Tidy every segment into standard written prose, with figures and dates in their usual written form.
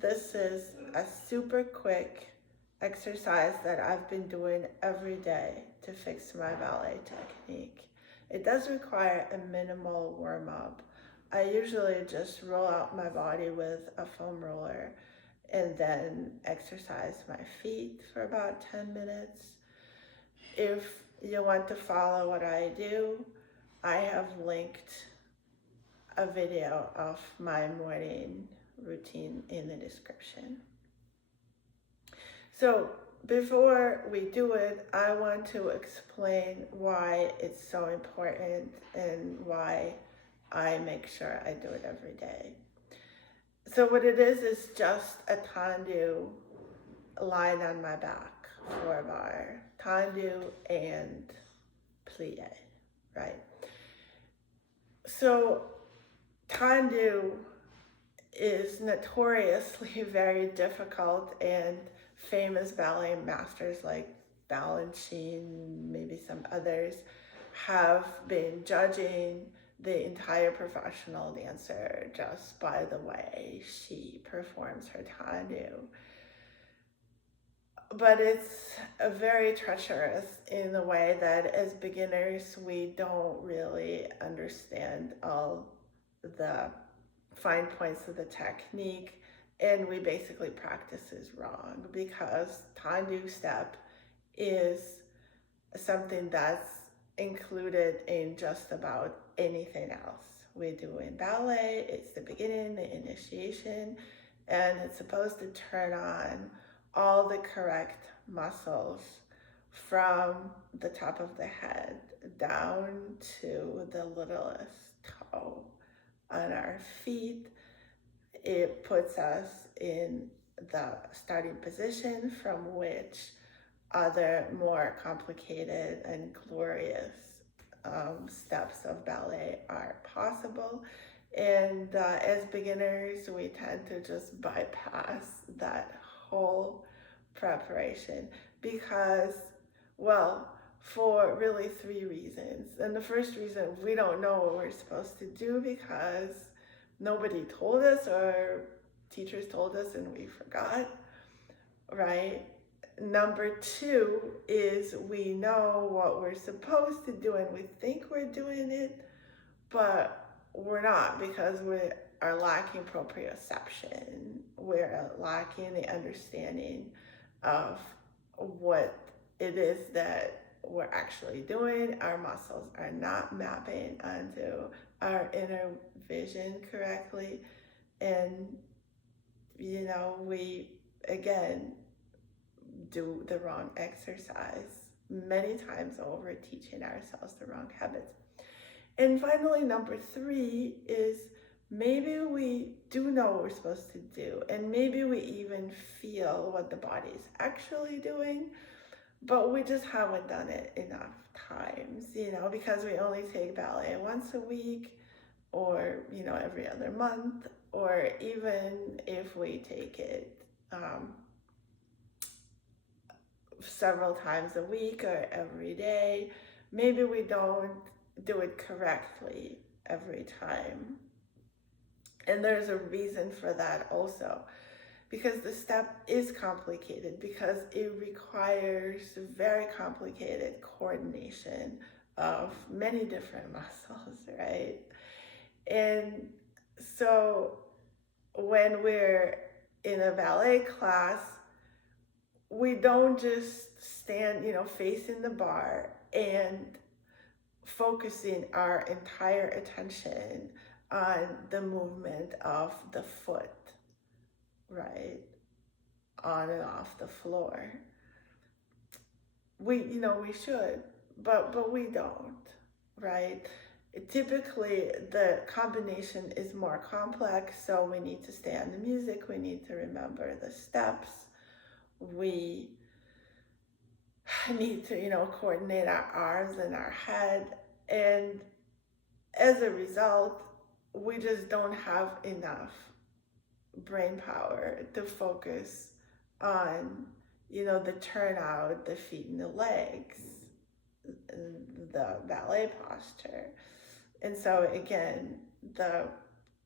This is a super quick exercise that I've been doing every day to fix my ballet technique. It does require a minimal warm up. I usually just roll out my body with a foam roller and then exercise my feet for about 10 minutes. If you want to follow what I do, I have linked a video of my morning routine in the description. So before we do it, I want to explain why it's so important and why I make sure I do it every day. So what it is just a tendu lying on my back, 4-bar, tendu and plie, right? So tendu is notoriously very difficult, and famous ballet masters like Balanchine, maybe some others, have been judging the entire professional dancer just by the way she performs her tendu. But it's very treacherous in the way that as beginners we don't really understand all the fine points of the technique, and we basically practice is wrong because tendu step is something that's included in just about anything else we do in ballet. It's the beginning, the initiation, and it's supposed to turn on all the correct muscles from the top of the head down to the littlest toe on our feet. It puts us in the starting position from which other more complicated and glorious steps of ballet are possible. And as beginners, we tend to just bypass that whole preparation because, well, for really 3 reasons. And the first reason, we don't know what we're supposed to do because nobody told us, or teachers told us and we forgot, right? Number 2 is we know what we're supposed to do and we think we're doing it, but we're not because we are lacking proprioception. We're lacking the understanding of what it is that we're actually doing. Our muscles are not mapping onto our inner vision correctly. And, we, again, do the wrong exercise many times over, teaching ourselves the wrong habits. And finally, number 3 is maybe we do know what we're supposed to do, and maybe we even feel what the body is actually doing, but we just haven't done it enough times, because we only take ballet once a week, or, every other month, or even if we take it several times a week or every day, maybe we don't do it correctly every time. And there's a reason for that also, because the step is complicated, because it requires very complicated coordination of many different muscles, right? And so when we're in a ballet class, we don't just stand, facing the bar and focusing our entire attention on the movement of the foot, right, on and off the floor. We should, but we don't, right? Typically, the combination is more complex, so we need to stay on the music, we need to remember the steps, we need to, coordinate our arms and our head, and as a result, we just don't have enough brain power to focus on, the turnout, the feet and the legs, the ballet posture. And so again, the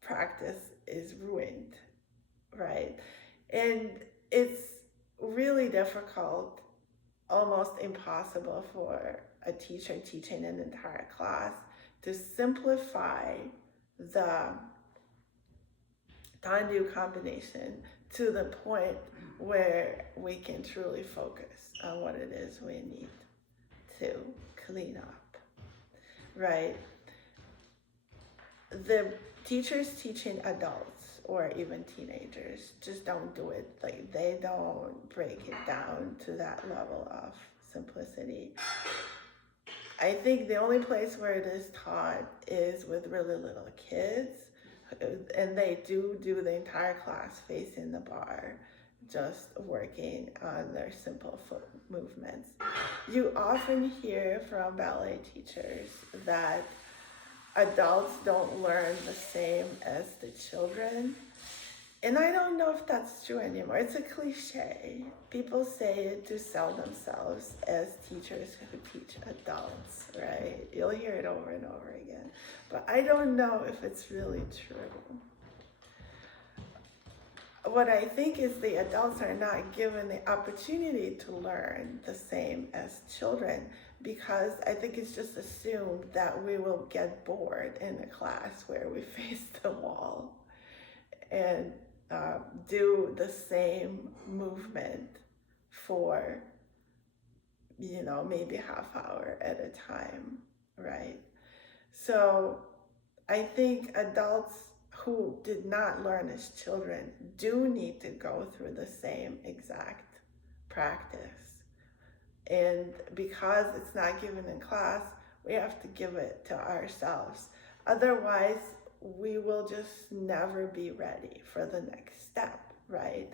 practice is ruined, right? And it's really difficult, almost impossible for a teacher teaching an entire class to simplify the tendu combination to the point where we can truly focus on what it is we need to clean up, right? The teachers teaching adults or even teenagers just don't do it. Like, they don't break it down to that level of simplicity. I think the only place where it is taught is with really little kids, and they do the entire class facing the bar, just working on their simple foot movements. You often hear from ballet teachers that adults don't learn the same as the children. And I don't know if that's true anymore. It's a cliche. People say it to sell themselves as teachers who teach adults, right? You'll hear it over and over again. But I don't know if it's really true. What I think is the adults are not given the opportunity to learn the same as children, because I think it's just assumed that we will get bored in a class where we face the wall and do the same movement for, maybe half hour at a time, right? So I think adults who did not learn as children do need to go through the same exact practice. And because it's not given in class, we have to give it to ourselves. Otherwise, we will just never be ready for the next step, right?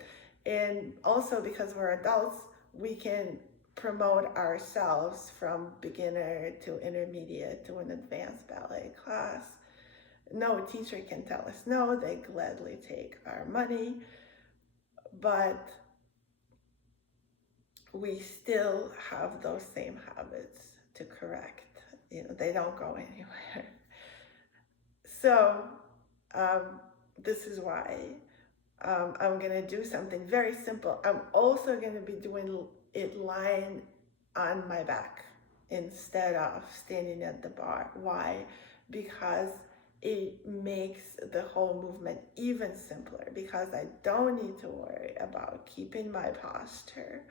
And also, because we're adults, we can promote ourselves from beginner to intermediate to an advanced ballet class. No teacher can tell us no. They gladly take our money, but we still have those same habits to correct. They don't go anywhere. So this is why I'm going to do something very simple. I'm also going to be doing it lying on my back instead of standing at the bar. Why? Because it makes the whole movement even simpler, because I don't need to worry about keeping my posture,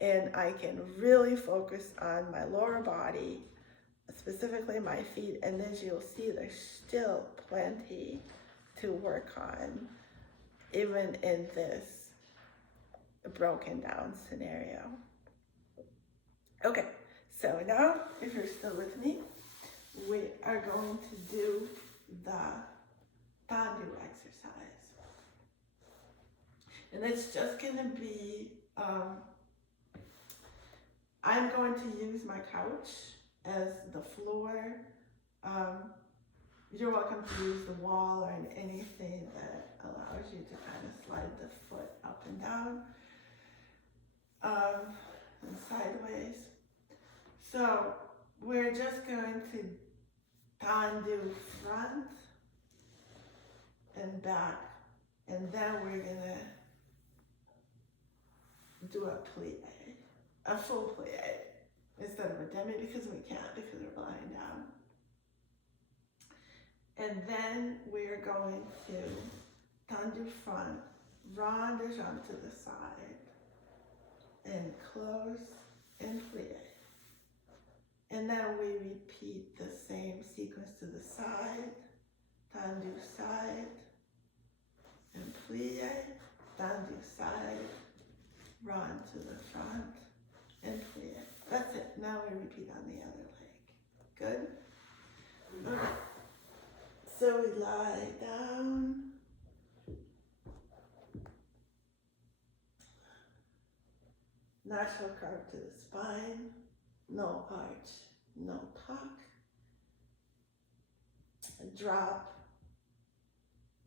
and I can really focus on my lower body, specifically my feet. And as you'll see, there's still plenty to work on, even in this broken down scenario. Okay, so now, if you're still with me, we are going to do the tendu exercise. And it's just going to be, I'm going to use my couch as the floor. You're welcome to use the wall or anything that allows you to kind of slide the foot up and down and sideways. So we're just going to tendu front and back, and then we're gonna do a plie, a full plie, instead of a demi, because we can't, because we're lying down. And then we're going to tendu front, rond de jambe to the side, and close and plie. And then we repeat the same sequence to the side, tendu side, and plie, tendu side, rond to the front, and plie. That's it. Now we repeat on the other leg. Good? Okay. So we lie down. Natural curve to the spine. No arch, no tuck. Drop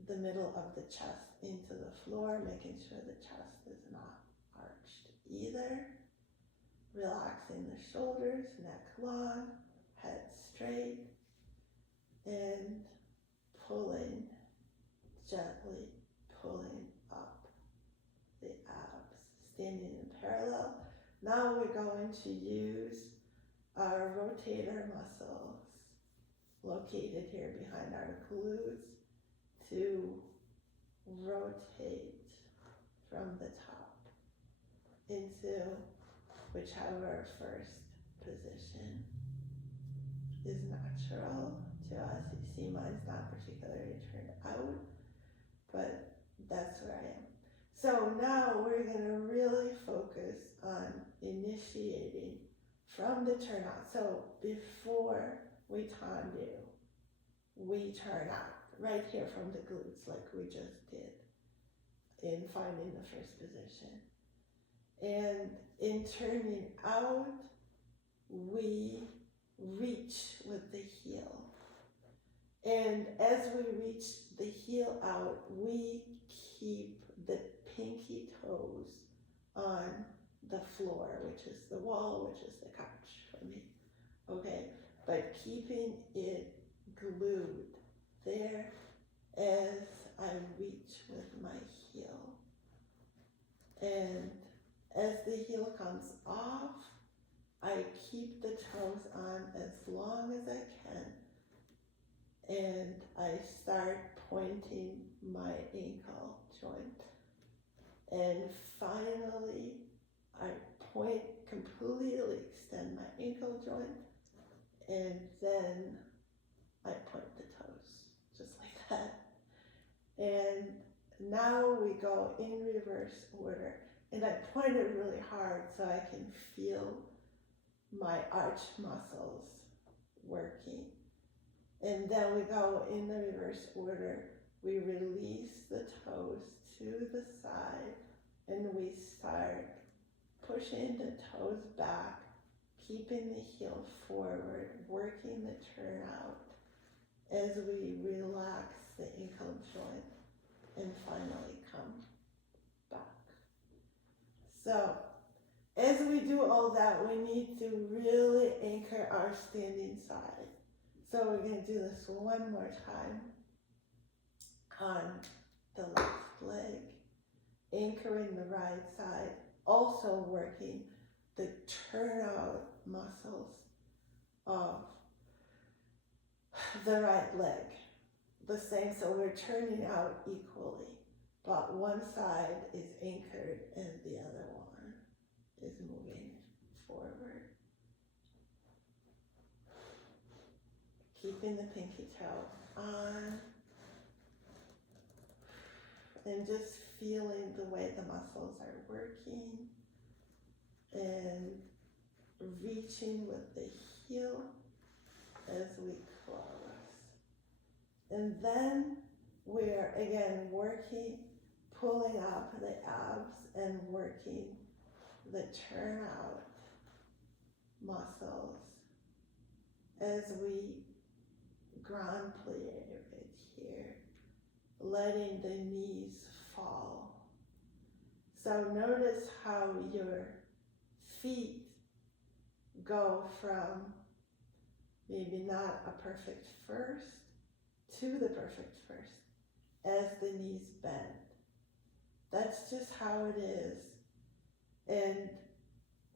the middle of the chest into the floor, making sure the chest is not arched either. Relaxing the shoulders, neck long, head straight, and pulling, gently pulling up standing in parallel. Now we're going to use our rotator muscles located here behind our glutes to rotate from the top into whichever first position is natural to us. You see, mine's not particularly turned out, but that's where I am. So now we're going to really focus on initiating from the turnout. So before we tendu, we turn out right here from the glutes like we just did in finding the first position. And in turning out, we reach with the heel. And as we reach the heel out, we keep the pinky toes on the floor, which is the wall, which is the couch for me. Okay, but keeping it glued there as I reach with my heel. And as the heel comes off, I keep the toes on as long as I can. And I start pointing my ankle joint. And finally, I point, completely extend my ankle joint, and then I point the toes, just like that. And now we go in reverse order. And I point it really hard so I can feel my arch muscles working. And then we go in the reverse order. We release the toes to the side and we start pushing the toes back, keeping the heel forward, working the turnout as we relax the ankle joint and finally come back. So as we do all that, we need to really anchor our standing side. So we're going to do this one more time on the left leg, anchoring the right side, also working the turnout muscles of the right leg. The same, so we're turning out equally, but one side is anchored and the other one is moving forward. Keeping the pinky toe on and just feeling the way the muscles are working and reaching with the heel as we close. And then we're again working, pulling up the abs and working the turnout muscles as we rewire right here, letting the knees fall. So notice how your feet go from maybe not a perfect first to the perfect first as the knees bend. That's just how it is. And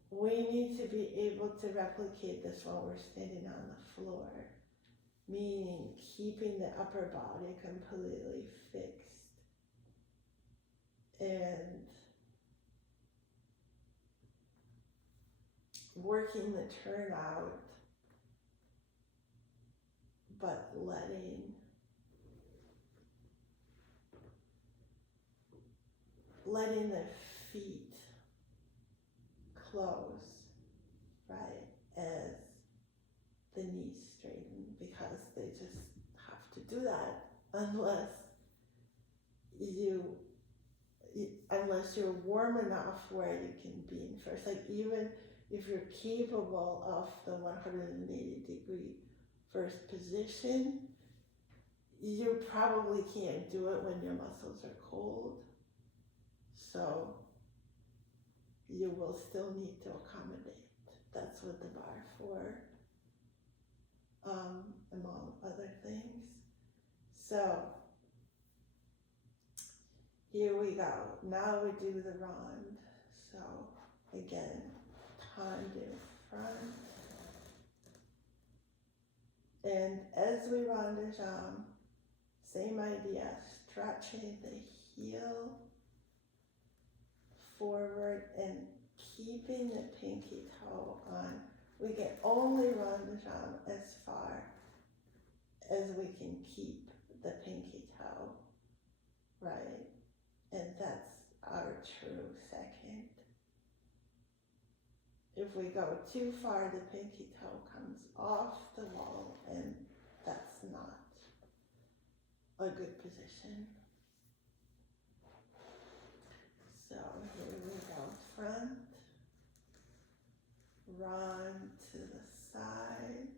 we need to be able to replicate this while we're standing on the floor, meaning keeping the upper body completely fixed and working the turnout, but letting the feet close, right, as the knees straighten, because they just have to do that unless you're warm enough where you can be in first. Like even if you're capable of the 180-degree first position, you probably can't do it when your muscles are cold. So you will still need to accommodate. That's what the barre for, among other things. So here we go. Now we do the rond. So again, tendu front. And as we rond the jambe, same idea, stretching the heel forward and keeping the pinky toe on. We can only rond the jambe as far as we can keep the pinky toe, right? And that's our true second. If we go too far, the pinky toe comes off the wall, and that's not a good position. So here we go, front, run to the side,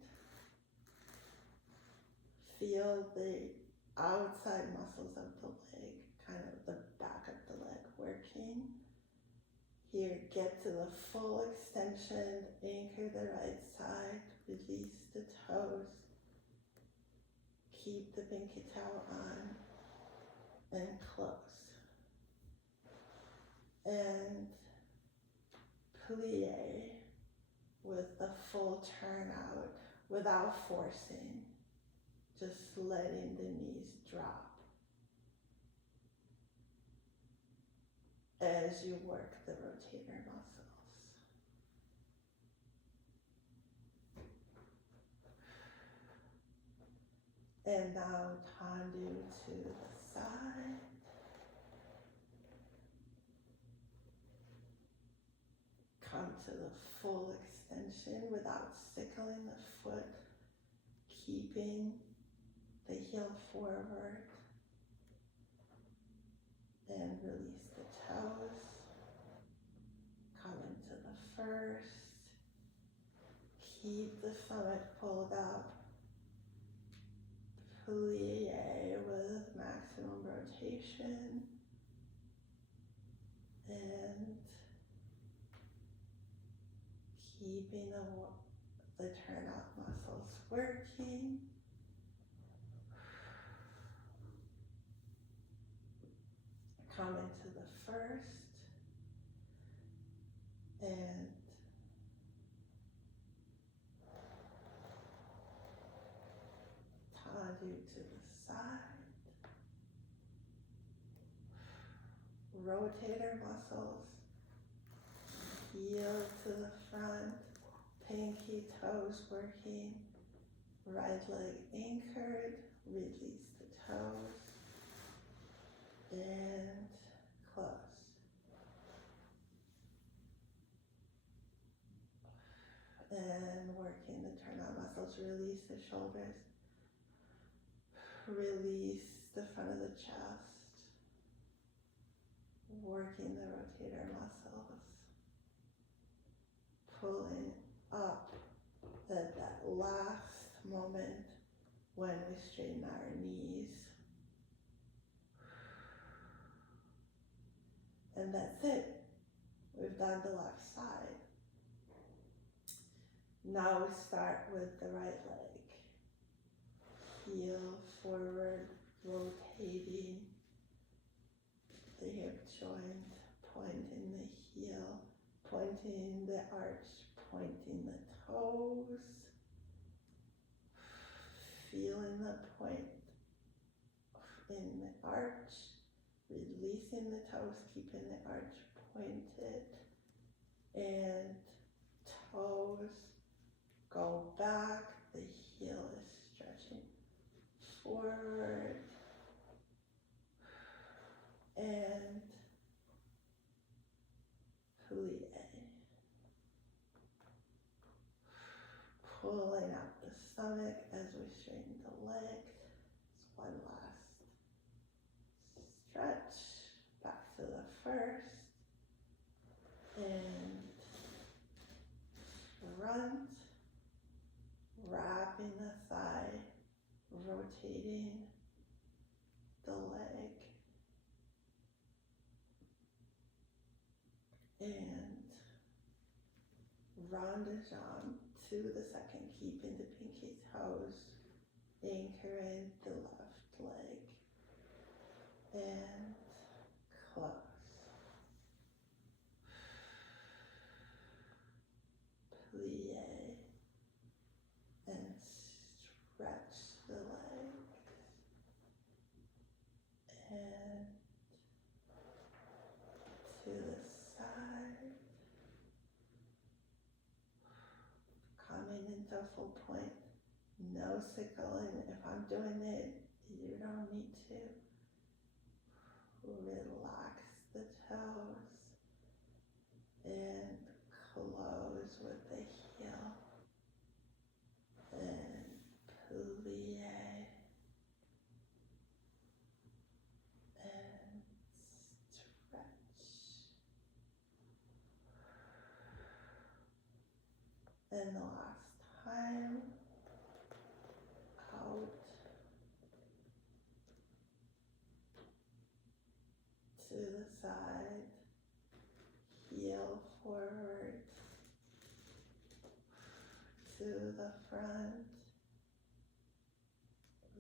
feel the outside muscles of the leg, kind of the back of the leg working. Here, get to the full extension, anchor the right side, release the toes, keep the pinky toe on, and close. And plie with the full turnout without forcing, just letting the knees drop as you work the rotator muscles. And now tendu to the side. Come to the full extension without sickling the foot, keeping the heel forward, and release the toes. Come into the first, keep the stomach pulled up, plie with maximum rotation, and keeping the turnout muscles working. Come into the first, and tendu to the side. Rotator muscles, heel to the front, pinky toes working, right leg anchored, release the toes, and close. And working the turnout muscles, release the shoulders, release the front of the chest, working the rotator muscles, pulling up at that last moment when we straighten our knees. And that's it. We've done the left side. Now we start with the right leg. Heel forward, rotating the hip joint, pointing the heel, pointing the arch, pointing the toes, feeling the point in the arch, releasing the toes, keeping the arch pointed, and toes go back, the heel is stretching forward, and plie. Pulling out the stomach as we straighten the leg. It's one last stretch. Back to the first. And front. Wrapping the thigh. Rotating the leg. And rond de jambe to the second, keeping the pinky toes, anchoring the left leg, and close. full point. No sickling. If I'm doing it, you don't need to. Relax the toes and close with the heel and plie and stretch. And the last time, out to the side, heel forward to the front,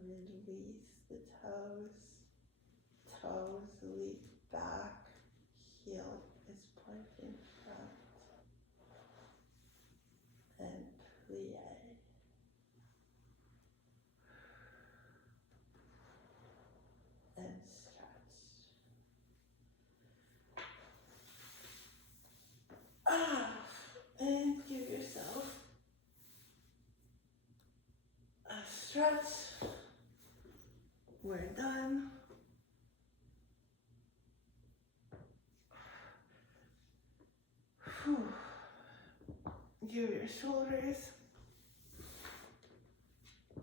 release the toes, toes lead back, heel is pointing front, and plie. And stretch. And give yourself a stretch. We're done. Whew. Give your shoulders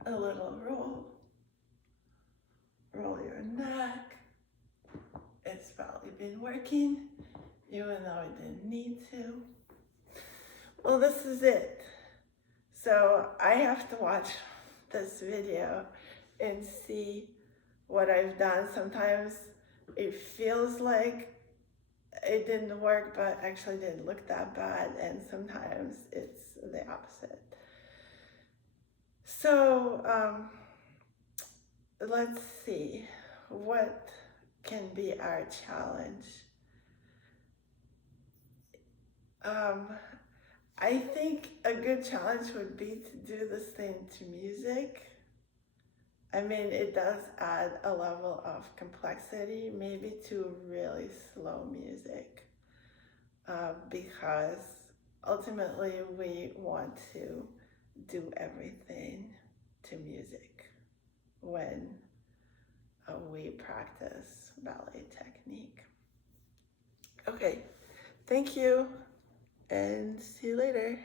a little roll. Roll your neck. It's probably been working, even though it didn't need to. Well, this is it. So I have to watch this video and see what I've done. Sometimes it feels like it didn't work, but actually didn't look that bad. And sometimes it's the opposite. So let's see, what can be our challenge? I think a good challenge would be to do this thing to music. I mean, it does add a level of complexity, maybe to really slow music, because ultimately we want to do everything to music when we practice ballet technique. Okay, thank you, and see you later.